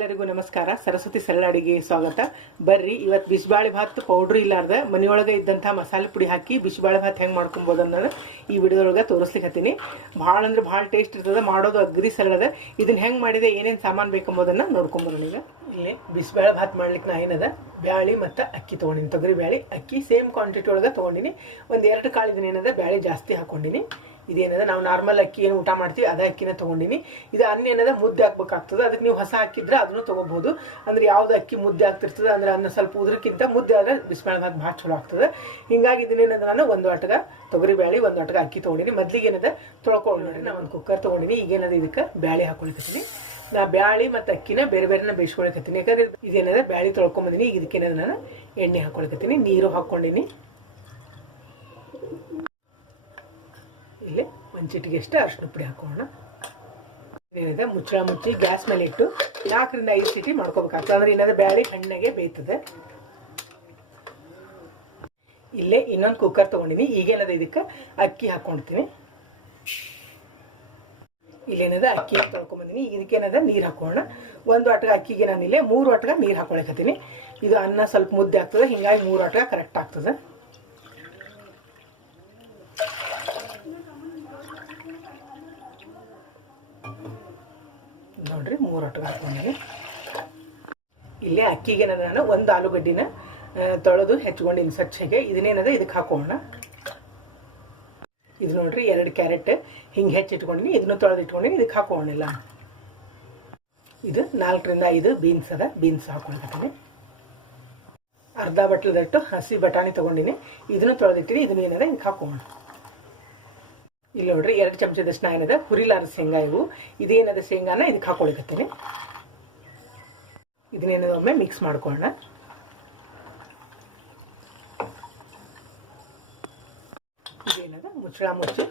ಎಲ್ಲರಿಗೂ ನಮಸ್ಕಾರ. ಸರಸ್ವತಿ ಸರಳ ಅಡಿಗೆ ಸ್ವಾಗತ. ಬರ್ರಿ ಇವತ್ತು ಬಿಸಿಬಾಳೆ ಭಾತ್ ಪೌಡ್ರ್ ಇಲ್ಲಾರ್ದ ಮನೆಯೊಳಗೆ ಇದ್ದಂಥ ಮಸಾಲೆ ಪುಡಿ ಹಾಕಿ ಬಿಸಿಬಾಳೆ ಭಾತ್ ಹೆಂಗೆ ಮಾಡ್ಕೊಬೋದು ಅನ್ನೋದು ಈ ವಿಡಿಯೋದೊಳಗೆ ತೋರಿಸ್ಲಿಕ್ಕೆ ಹತ್ತೀನಿ. ಭಾಳ ಅಂದ್ರೆ ಭಾಳ ಟೇಸ್ಟ್ ಇರ್ತದೆ, ಮಾಡೋದು ಅಗ್ರಿ ಸರಳದ. ಇದನ್ನ ಹೆಂಗೆ ಮಾಡಿದೆ, ಏನೇನು ಸಾಮಾನು ಬೇಕಂಬೋದನ್ನು ನೋಡ್ಕೊಂಬರೋಣ ಈಗ. ಇಲ್ಲಿ ಬಿಸಿಬೇಳೆ ಭಾತ್ ಮಾಡ್ಲಿಕ್ಕೆ ನಾ ಏನದ? ಬ್ಯಾಳಿ ಮತ್ತು ಅಕ್ಕಿ ತೊಗೊಂಡಿನಿ. ತೊಗರಿ ಬ್ಯಾಳಿ, ಅಕ್ಕಿ ಸೇಮ್ ಕ್ವಾಂಟಿಟಿ ಒಳಗೆ ತೊಗೊಂಡಿನಿ. ಒಂದು ಎರಡು ಕಾಳು ಏನದ? ಬ್ಯಾಳಿ ಜಾಸ್ತಿ ಹಾಕೊಂಡಿನಿ. ಇದೇನದ, ನಾವು ನಾರ್ಮಲ್ ಅಕ್ಕಿ ಏನು ಊಟ ಮಾಡ್ತೀವಿ, ಅದೇ ಅಕ್ಕಿನ ತೊಗೊಂಡಿನಿ. ಇದು ಅನ್ನ ಏನದ, ಮುದ್ದೆ ಹಾಕ್ಬೇಕಾಗ್ತದೆ. ಅದಕ್ಕೆ ನೀವು ಹೊಸ ಹಾಕಿದ್ರೆ ಅದನ್ನು ತೊಗೋಬಹುದು. ಅಂದ್ರೆ ಯಾವ್ದು ಅಕ್ಕಿ ಮುದ್ದೆ ಆಗ್ತಿರ್ತದೆ, ಅಂದ್ರೆ ಅನ್ನ ಸ್ವಲ್ಪ ಉದ್ರಕ್ಕಿಂತ ಮುದ್ದೆ ಆದ್ರೆ ಬಿಸಿಬೇಳೆ ಹಾಕಿ ಭಾಳ ಚಲೋ ಆಗ್ತದೆ. ಹಿಂಗಾಗಿ ಇದನ್ನೇನದ ನಾನು, ಒಂದು ಆಟಗ ತೊಗರಿ ಬ್ಯಾಳಿ, ಒಂದು ಆಟಗ ಅಕ್ಕಿ ತೊಗೊಂಡಿನಿ. ಮೊದ್ಲಿಗೆ ಏನದ ತೊಳ್ಕೊಂಡು ನೋಡ್ರಿ ನಾ ಒಂದು ಕುಕ್ಕರ್ ತೊಗೊಂಡಿನಿ. ಈಗೇನದ ಇದಕ್ಕೆ, ಬ್ಯಾಳಿ ಹಾಕೊಳಿಕತ್ತೀನಿ. ನಾ ಬ್ಯಾಳಿ ಮತ್ತು ಅಕ್ಕಿನ ಬೇರೆ ಬೇರೆನ ಬೇಯಿಸ್ಕೊಳಕತ್ತೀನಿ. ಯಾಕಂದ್ರೆ ಇದೇನದ, ಬ್ಯಾಳಿ ತೊಳ್ಕೊಂಬಂದಿನಿ ಈಗ ಇದಕ್ಕೇನದ ನಾನು, ಎಣ್ಣೆ ಹಾಕೊಳಕತ್ತೀನಿ. ನೀರು ಹಾಕ್ಕೊಂಡಿನಿ. ಇಲ್ಲಿ ಒಂದು ಚಿಟಿಗೆ ಅಷ್ಟು ಅರಿಶಿನ ಪುಡಿ ಹಾಕೋಣ. ಏನಿದೆ? ಮುಚ್ಚಳ ಮುಚ್ಚಿ ಗ್ಯಾಸ್ ಮೇಲೆ ಇಟ್ಟು ನಾಲ್ಕರಿಂದ ಐದು ಸಿಟಿ ಮಾಡ್ಕೋಬೇಕಾಗ್ತದೆ ಅಂದ್ರೆ ಏನಾದ್ರೆ ಬ್ಯಾಳಿ ಹಣ್ಣಾಗೆ ಬೇಯ್ತದೆ. ಇಲ್ಲೇ ಇನ್ನೊಂದು ಕುಕ್ಕರ್ ತೊಗೊಂಡಿನಿ. ಈಗೇನದ ಇದಕ್ಕೆ? ಅಕ್ಕಿ ಹಾಕ್ಕೊಳ್ತೀನಿ ಇಲ್ಲೇನದ? ಅಕ್ಕಿ ತೊಳ್ಕೊಂಬಂದಿನಿ. ಇದಕ್ಕೇನದ? ನೀರು ಹಾಕೋಣ. ಒಂದು ಆಟಗ ಅಕ್ಕಿಗೆ ನಾನು ಇಲ್ಲೇ ಮೂರು ಆಟಗ ನೀರು ಹಾಕೊಳಕತ್ತೀನಿ. ಇದು ಅನ್ನ ಸ್ವಲ್ಪ ಮುದ್ದೆ ಆಗ್ತದೆ. ಹಿಂಗಾಗಿ ಮೂರು ಆಟಗ ಕರೆಕ್ಟ್ ಆಗ್ತದೆ. ನೋಡ್ರಿ, ಮೂರು ಒಟ್ಟಿಗೆ ಹಾಕೊಂಡಿನಿ ಇಲ್ಲೇ ಅಕ್ಕಿಗೆ ನಾನು? ಒಂದು ಆಲೂಗಡ್ಡಿನ ತೊಳೆದು ಹೆಚ್ಕೊಂಡಿನಿ ಸ್ವಚ್ಛಗೆ ಇದನ್ನೇನದ? ಇದಕ್ಕೆ ಹಾಕೋಣ. ಇದು ನೋಡ್ರಿ, ಎರಡು ಕ್ಯಾರೆಟ್ ಹಿಂಗೆ ಹೆಚ್ಚಿಟ್ಕೊಂಡಿನಿ ಇದನ್ನು ತೊಳೆದು ಇಟ್ಕೊಂಡಿನಿ. ಇದಕ್ಕೆ ಹಾಕೋಣಿಲ್ಲ. ಇದು ನಾಲ್ಕರಿಂದ ಐದು ಬೀನ್ಸ್ ಅದ. ಬೀನ್ಸ್ ಹಾಕೊಳ್ತೀನಿ ಅರ್ಧ ಬಟ್ಲದಟ್ಟು ಹಸಿ ಬಟಾಣಿ ತೊಗೊಂಡಿನಿ. ಇದನ್ನು ತೊಳೆದಿಟ್ಟಿನಿ. ಇದನ್ನೇನದ? ಹಿಂಗೆ ಹಾಕೋಣ. ಇಲ್ಲಿ ನೋಡ್ರಿ ಎರಡು ಚಮಚದಷ್ಟು ನಾ ಏನದ ಹುರಿಲಾರ ಶೇಂಗಾ ಇವು. ಇದೇನದ ಶೇಂಗಾನ? ಇದಕ್ಕೆ ಹಾಕೊಳಿಕತ್ತೀನಿ ಇದನ್ನೇನದ ಒಮ್ಮೆ ಮಿಕ್ಸ್ ಮಾಡ್ಕೊಳ್ಳೋಣ. ಇದೇನದ? ಮುಚ್ಚಳ ಮುಚ್ಚಿ.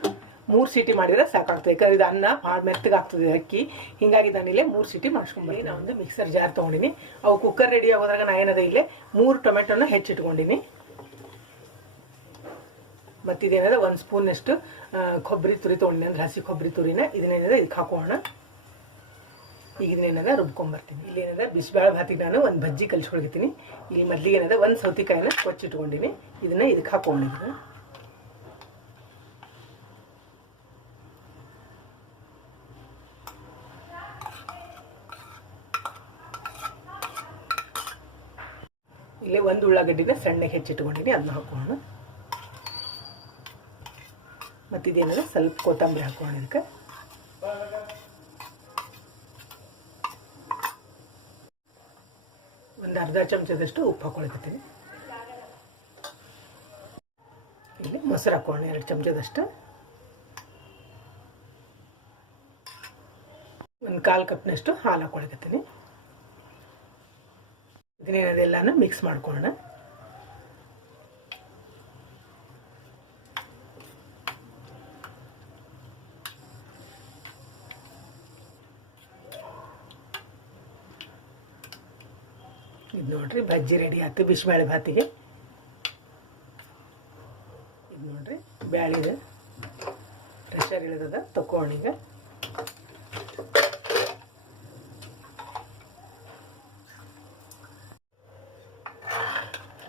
ಮೂರು ಸೀಟಿ ಮಾಡಿದ್ರೆ ಸಾಕಾಗ್ತದೆ. ಯಾಕಂದ್ರೆ ಇದು ಅನ್ನ ಭಾಳ ಮೆತ್ತಗಾಗ್ತದೆ ಅಕ್ಕಿ. ಹಿಂಗಾಗಿ ನಾನಿಲ್ಲೇ ಮೂರು ಸೀಟಿ ಮಾಡಿಸ್ಕೊಂಬರ್ತೀನಿ ನಾ ಒಂದು ಮಿಕ್ಸರ್ ಜಾರ್ ತೊಗೊಂಡಿನಿ. ಅವು ಕುಕ್ಕರ್ ರೆಡಿ ಆಗೋದ್ರಾಗ ನಾ ಏನದ ಇಲ್ಲೇ ಮೂರು ಟೊಮೆಟೊನ ಹೆಚ್ಚಿಟ್ಕೊಂಡಿನಿ. ಮತ್ತು ಇದೇನದ ಒಂದು ಸ್ಪೂನಷ್ಟು ಕೊಬ್ಬರಿ ತುರಿ ತೊಗೊಂಡೆ ಅಂದ್ರೆ ಹಸಿ ಕೊಬ್ಬರಿ ತುರಿನ. ಇದನ್ನೇನದ ಇದಕ್ಕೆ ಹಾಕೋಣ. ಈಗ ಇದನ್ನೇನದ ರುಬ್ಕೊಂಬರ್ತೀನಿ. ಇಲ್ಲಿ ಏನದ ಬಿಸಿಬೇಳೆ ಭಾತಿಗೆ ನಾನು ಒಂದು ಬಜ್ಜಿ ಕಲ್ಸ್ಕೊಳ್ತೀನಿ ಇಲ್ಲಿ ಮೊದ್ಲಿಗೆ ಏನದ ಒಂದು ಸೌತಿಕಾಯಿನ ಕೊಚ್ಚಿಟ್ಕೊಂಡಿನಿ. ಇದನ್ನ ಇದಕ್ಕೆ ಹಾಕೊಂಡಿದ್ದೀನಿ ಇಲ್ಲಿ ಒಂದು ಉಳ್ಳಾಗಡ್ಡಿನ ಸಣ್ಣಗೆ ಹೆಚ್ಚಿಟ್ಕೊಂಡಿನಿ ಅದನ್ನ ಹಾಕೋಣ. ಮತ್ತು ಸ್ವಲ್ಪ ಕೊತ್ತಂಬರಿ ಹಾಕೋಣ ಇದಕ್ಕೆ. ಒಂದು ಅರ್ಧ ಚಮಚದಷ್ಟು ಉಪ್ಪು ಹಾಕೊಳಕತ್ತೀನಿ ಇಲ್ಲಿ ಮೊಸರು ಹಾಕೋಣ ಎರಡು ಚಮಚದಷ್ಟು. ಒಂದು ಕಾಲು ಕಪ್ನಷ್ಟು ಹಾಲು ಹಾಕೊಳಕತ್ತೀನಿ ಇದನ್ನೇನದೆಲ್ಲಾನು ಮಿಕ್ಸ್ ಮಾಡ್ಕೊಳ್ಳೋಣ. ಇದು ನೋಡ್ರಿ, ಬಜ್ಜಿ ರೆಡಿ ಆಯ್ತು ಬಿಸಿಬೇಳೆ ಭಾತಿಗೆ. ಇದು ನೋಡ್ರಿ, ಬ್ಯಾಳಿದ. ಪ್ರೆಷರ್ ಇಳಿದದ ತಕೋಣೀಗ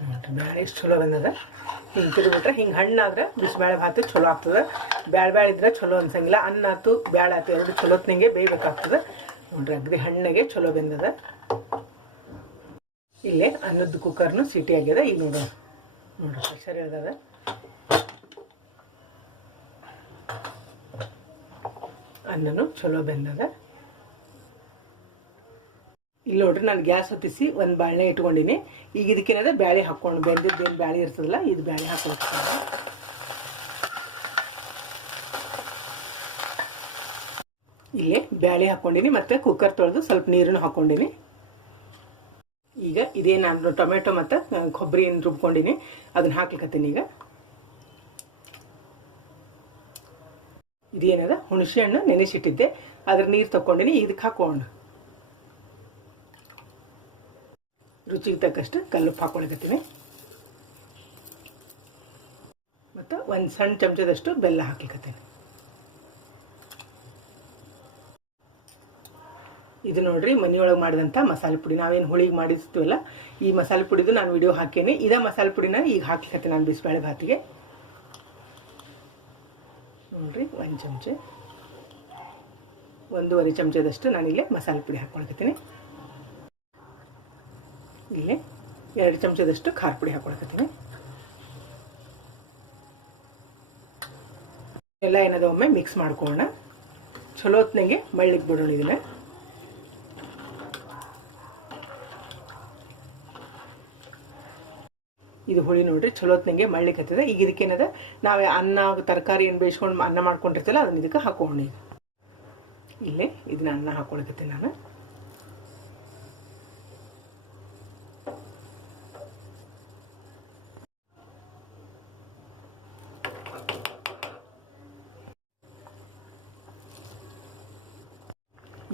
ನೋಡ್ರಿ, ಬ್ಯಾಳೆ ಎಷ್ಟು ಚಲೋ ಬಂದದ. ಹಿಂಗೆ ತಿರುಗಿಬಿಟ್ರೆ ಹಿಂಗೆ ಹಣ್ಣಾದ್ರೆ ಬಿಸಿಬೇಳೆ ಭಾತು ಚಲೋ ಆಗ್ತದೆ. ಬ್ಯಾಳೆ ಬ್ಯಾಳೆ ಇದ್ರೆ ಚಲೋ ಅನ್ಸಂಗಿಲ್ಲ. ಅನ್ನ ಆತು ಬ್ಯಾಳೆ ಆತು, ಎರಡು ಚಲೋತ್ನಂಗೆ ಬೇಯಬೇಕಾಗ್ತದೆ. ನೋಡ್ರಿ ಅಗ್ರಿ ಹಣ್ಣಗೆ ಚಲೋ ಬೆಂದದ. ಇಲ್ಲೇ ಅನ್ನದ ಕುಕ್ಕರ್ನು ಸಿಟಿ ಆಗ್ಯದ. ಈಗ ನೋಡೋಣ ನೋಡೋ ಪ್ರೆಷರ್ ಇಳ್ದದ ಅನ್ನನು ಚಲೋ ಬೆಂದದ. ಇಲ್ಲಿ ನೋಡ್ರಿ, ನಾನು ಗ್ಯಾಸ್ ಹೊತ್ತಿಸಿ ಒಂದು ಬಾಳೆ ಇಟ್ಕೊಂಡಿನಿ. ಈಗ ಇದಕ್ಕೇನದ ಬ್ಯಾಳೆ ಹಾಕ್ಕೊಂಡು, ಬೆಂದಿದ್ದು ಏನು ಬ್ಯಾಳೆ ಇರ್ತದಲ್ಲ, ಇದು ಬ್ಯಾಳೆ ಹಾಕೊಳ್ತೀನಿ. ಇಲ್ಲೇ ಬ್ಯಾಳೆ ಹಾಕ್ಕೊಂಡಿನಿ, ಮತ್ತೆ ಕುಕ್ಕರ್ ತೊಳೆದು ಸ್ವಲ್ಪ ನೀರನ್ನು ಹಾಕ್ಕೊಂಡಿನಿ. ಈಗ ಇದೇ ನಾನು ಟೊಮೆಟೊ ಮತ್ತು ಕೊಬ್ಬರಿ ಏನು ರುಬ್ಕೊಂಡಿನಿ. ಅದನ್ನ ಹಾಕ್ಲಿಕ್ಕತ್ತೀನಿ ಈಗ. ಇದೇನದ? ಹುಣಸೆ ಹಣ್ಣು ನೆನೆಸಿಟ್ಟಿದ್ದೆ. ಅದ್ರ ನೀರು ತಗೊಂಡಿನಿ ಇದಕ್ಕೆ ಹಾಕೋಣ. ರುಚಿಗೆ ತಕ್ಕಷ್ಟು ಕಲ್ಲು ಹಾಕೊಳಕತ್ತೀನಿ. ಮತ್ತು ಒಂದು ಸಣ್ಣ ಚಮಚದಷ್ಟು ಬೆಲ್ಲ ಹಾಕ್ಲಿಕತ್ತೀನಿ. ಇದು ನೋಡ್ರಿ ಮನೆಯೊಳಗೆ ಮಾಡಿದಂಥ ಮಸಾಲೆ ಪುಡಿ. ನಾವೇನು ಹೋಳಿಗೆ ಮಾಡಿಸ್ತೀವಲ್ಲ, ಈ ಮಸಾಲೆ ಪುಡಿದು ನಾನು ವಿಡಿಯೋ ಹಾಕೇನಿ. ಇದೇ ಮಸಾಲೆ ಪುಡಿನ ಈಗ ಹಾಕ್ಲಿಕ್ಕೆ ನಾನು ಬಿಸಿಬೇಳೆ ಭಾತಿಗೆ. ನೋಡ್ರಿ, ಒಂದು ಚಮಚೆ. ಒಂದೂವರೆ ಚಮಚದಷ್ಟು ನಾನಿಲ್ಲೇ ಮಸಾಲೆ ಪುಡಿ ಹಾಕ್ಕೊಳ್ಕತ್ತೀನಿ ಇಲ್ಲೇ ಎರಡು ಚಮಚದಷ್ಟು ಖಾರ ಪುಡಿ ಹಾಕ್ಕೊಳ್ಕತ್ತೀನಿ ಎಲ್ಲ ಏನದ ಒಮ್ಮೆ ಮಿಕ್ಸ್ ಮಾಡ್ಕೊಳ್ಳೋಣ ಚಲೋ ಹೊತ್ನಾಗೆ ಮಳ್ಳಿಗೆ ಬಿಡೋಣ ಇದನ್ನ. ಇದು ಹುಳಿ ನೋಡ್ರಿ ಚಲೋತ್ನಂಗೆ ಮಳ್ಳಿಗೆ ಹತ್ತದ ಈಗ ಇದಕ್ಕೇನದ ನಾವು ಅನ್ನ, ತರಕಾರಿ ಏನು ಬೇಯಿಸ್ಕೊಂಡು ಅನ್ನ ಮಾಡ್ಕೊಂಡಿರ್ತೀವಲ್ಲ, ಅದನ್ನ ಇದಕ್ಕೆ ಹಾಕೋಣ ಈಗ. ಇಲ್ಲೇ, ಇದನ್ನ ಅನ್ನ ಹಾಕೊಳಕತ್ತೆ ನಾನು.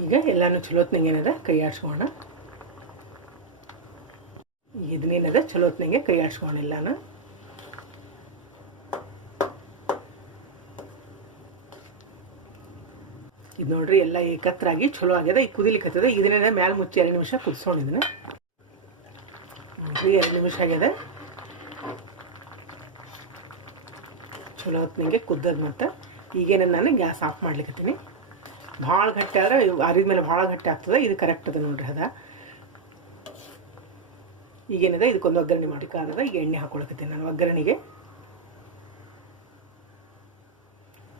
ಈಗ ಎಲ್ಲಾನು ಚಲೋತ್ನಂಗೆ ಏನದ? ಕೈ ಆಡ್ಸ್ಕೋಣ ಇದನ್ನೇನದ ಹೊತ್ತಿನಂಗೆ ಕೈ ಆಡಿಸ್ಕೊಂಡಿಲ್ಲ ನಾನು. ಇದು ನೋಡ್ರಿ ಎಲ್ಲ ಏಕತ್ರಾಗಿ ಚಲೋ ಆಗ್ಯದ ಈಗ ಕುದಿಲಿಕ್ಕತ್ತದ ಇದನ್ನ ಮ್ಯಾಲ ಮುಚ್ಚಿ ಎರಡು ನಿಮಿಷ ಕುದಿಸೋಣ ನೋಡ್ರಿ, ಎರಡು ನಿಮಿಷ ಆಗ್ಯದ. ಚಲೋ ಹೊತ್ತಿನಂಗೆ ಕುದ್ದದ ಮತ್ತು ಈಗೇನ ನಾನು ಗ್ಯಾಸ್ ಆಫ್ ಮಾಡ್ಲಿಕ್ಕತ್ತೀನಿ ಭಾಳ ಗಟ್ಟಿ ಆದ್ರೆ ಅರಿದ ಮೇಲೆ ಭಾಳ ಗಟ್ಟಿ ಆಗ್ತದೆ. ಇದು ಕರೆಕ್ಟ್ ಅದ ನೋಡ್ರಿ ಅದ. ಈಗೇನದ? ಇದಕ್ಕೊಂದು ಒಗ್ಗರಣೆ ಮಾಡಿಕಾಗದ ಈಗ ಎಣ್ಣೆ ಹಾಕೊಳಕತ್ತೀನಿ ನಾನು ಒಗ್ಗರಣೆಗೆ.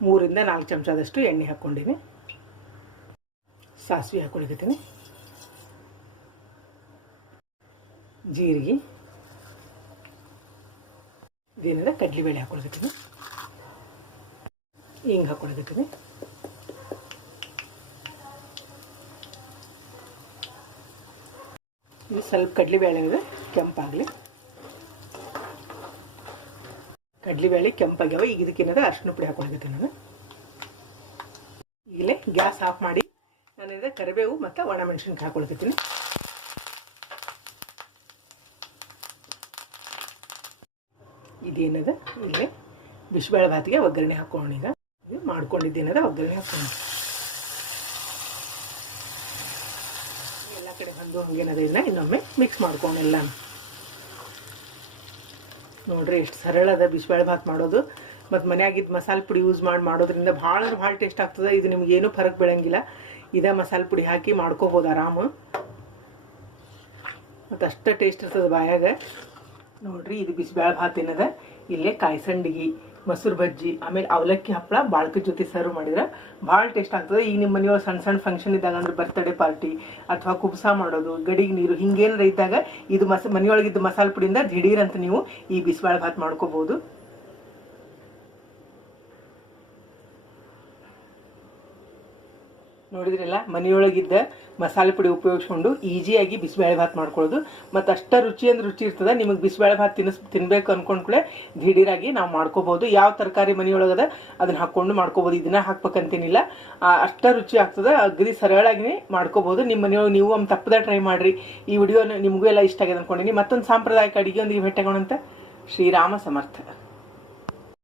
ಮೂರಿಂದ ನಾಲ್ಕು ಚಮಚದಷ್ಟು ಎಣ್ಣೆ ಹಾಕ್ಕೊಂಡಿನಿ. ಸಾಸಿವೆ ಹಾಕೊಳಕತ್ತೀನಿ. ಜೀರಿಗೆ. ಇದೇನಿದೆ? ಕಡ್ಲಿಬೇಳೆ ಹಾಕೊಳಕತ್ತೀನಿ. ಹಿಂಗೆ ಹಾಕೊಳಕತ್ತೀನಿ. ಇದು ಸ್ವಲ್ಪ ಕಡಲೆಬೇಳೆ ಇದೆ, ಕೆಂಪಾಗಲಿ. ಕಡಲೆಬೇಳೆ ಕೆಂಪಾಗ್ಯಾವ, ಈಗ ಇದಕ್ಕೇನದ ಅರ್ಶಿನ ಪುಡಿ ಹಾಕೊಳಕತ್ತೀನಿ ನಾನು. ಈಗಲೇ ಗ್ಯಾಸ್ ಆಫ್ ಮಾಡಿ ನಾನಿದೆ ಕರಿಬೇವು ಮತ್ತು ಒಣ ಮೆಣಸಿನ್ಕಾಯಿ ಹಾಕೊಳಕತ್ತೀನಿ. ಇದೇನದ, ಇಲ್ಲೇ ಬಿಸಿಬೇಳೆ ಭಾತಿಗೆ ಒಗ್ಗರಣೆ ಹಾಕೋಣ ಈಗ. ಇದು ಮಾಡ್ಕೊಂಡಿದ್ದೇನದ, ಒಗ್ಗರಣೆ ಹಾಕೋಣ. ಎಲ್ಲ ಕಡೆ ಬಂದು ಹಂಗೇನದ ಇದನ್ನ ಇನ್ನೊಮ್ಮೆ ಮಿಕ್ಸ್ ಮಾಡ್ಕೊಂಡು ಎಲ್ಲ ನೋಡ್ರಿ ಎಷ್ಟು ಸರಳ ಅದ ಬಿಸಿಬೇಳೆ ಭಾತ್ ಮಾಡೋದು. ಮತ್ತು ಮನೆಯಾಗಿದ್ದು ಮಸಾಲೆ ಪುಡಿ ಯೂಸ್ ಮಾಡಿ ಮಾಡೋದ್ರಿಂದ ಭಾಳ ಅಂದ್ರೆ ಭಾಳ ಟೇಸ್ಟ್ ಆಗ್ತದೆ. ಇದು ನಿಮ್ಗೆ ಏನೂ ಫರಕ್ ಬೀಳಂಗಿಲ್ಲ. ಇದೇ ಮಸಾಲೆ ಪುಡಿ ಹಾಕಿ ಮಾಡ್ಕೋಬೋದು ಆರಾಮ. ಮತ್ತು ಅಷ್ಟೇ ಟೇಸ್ಟ್ ಇರ್ತದೆ ಬಾಯಾಗ. ನೋಡ್ರಿ ಇದು ಬಿಸಿಬೇಳೆ ಭಾತ್ ಏನದ? ಇಲ್ಲೇ ಕಾಯಿ ಸಂಡಿಗೆ ಮೊಸರು ಬಜ್ಜಿ, ಆಮೇಲೆ ಅವಲಕ್ಕಿ ಹಪ್ಪಳ, ಬಾಳ್ಕಿ ಜೊತೆ ಸರ್ವ್ ಮಾಡಿದ್ರೆ ಭಾಳ ಟೇಸ್ಟ್ ಆಗ್ತದೆ. ಈಗ ನಿಮ್ಮ ಮನೆಯೊಳಗೆ ಸಣ್ಣ ಸಣ್ಣ ಫಂಕ್ಷನ್ ಇದ್ದಾಗ ಅಂದ್ರೆ ಬರ್ತ್ಡೇ ಪಾರ್ಟಿ ಅಥವಾ ಕುಬ್ಸ ಮಾಡೋದು, ಗಡಿಗೆ ನೀರು, ಹಿಂಗೇನಾರ ಇದ್ದಾಗ ಇದು ಮಸ, ಮನೆಯೊಳಗಿದ್ದ ಮಸಾಲೆ ಪುಡಿಯಿಂದ ಅಂತ ನೀವು ಈ ಬಿಸಿಬೇಳೆ ಭಾತ್ ಮಾಡ್ಕೋಬಹುದು ನೋಡಿದ್ರಲ್ಲ, ಮನೆಯೊಳಗಿದ್ದ ಮಸಾಲೆ ಪುಡಿ ಉಪಯೋಗಿಸ್ಕೊಂಡು ಈಜಿಯಾಗಿ ಬಿಸಿಬೇಳೆ ಭಾತ್ ಮಾಡ್ಕೊಳ್ಳೋದು. ಮತ್ತು ಅಷ್ಟ ರುಚಿ ಅಂದ್ರೆ ರುಚಿ ಇರ್ತದೆ, ನಿಮಗೆ ಬಿಸಿಬೇಳೆ ಭಾತ್ ತಿನ್ನಿಸ್ ಅಂದ್ಕೊಂಡು ಕೂಡ ದಿಢೀರಾಗಿ ನಾವು ಮಾಡ್ಕೋಬೋದು. ಯಾವ ತರಕಾರಿ ಮನೆಯೊಳಗದ ಅದನ್ನ ಹಾಕ್ಕೊಂಡು ಮಾಡ್ಕೋಬೋದು. ಇದನ್ನ ಹಾಕ್ಬೇಕಂತೇನಿಲ್ಲ. ಅಷ್ಟು ರುಚಿ ಆಗ್ತದೆ ಅಗದಿ ಸರಳಾಗಿ ಮಾಡ್ಕೋಬೋದು. ನಿಮ್ಮ ಮನೆಯೊಳಗೆ ನೀವು ಒಂದು ತಪ್ಪದ ಟ್ರೈ ಮಾಡಿರಿ. ಈ ವಿಡಿಯೋ ನಿಮಗೂ ಎಲ್ಲ ಇಷ್ಟ ಆಗಿದೆ ಅಂದ್ಕೊಂಡಿನಿ ಮತ್ತೊಂದು ಸಾಂಪ್ರದಾಯಿಕ ಅಡುಗೆ ಒಂದು ಭೇಟಿಯಾಗೋಣಂತ ಶ್ರೀರಾಮ ಸಮರ್ಥ.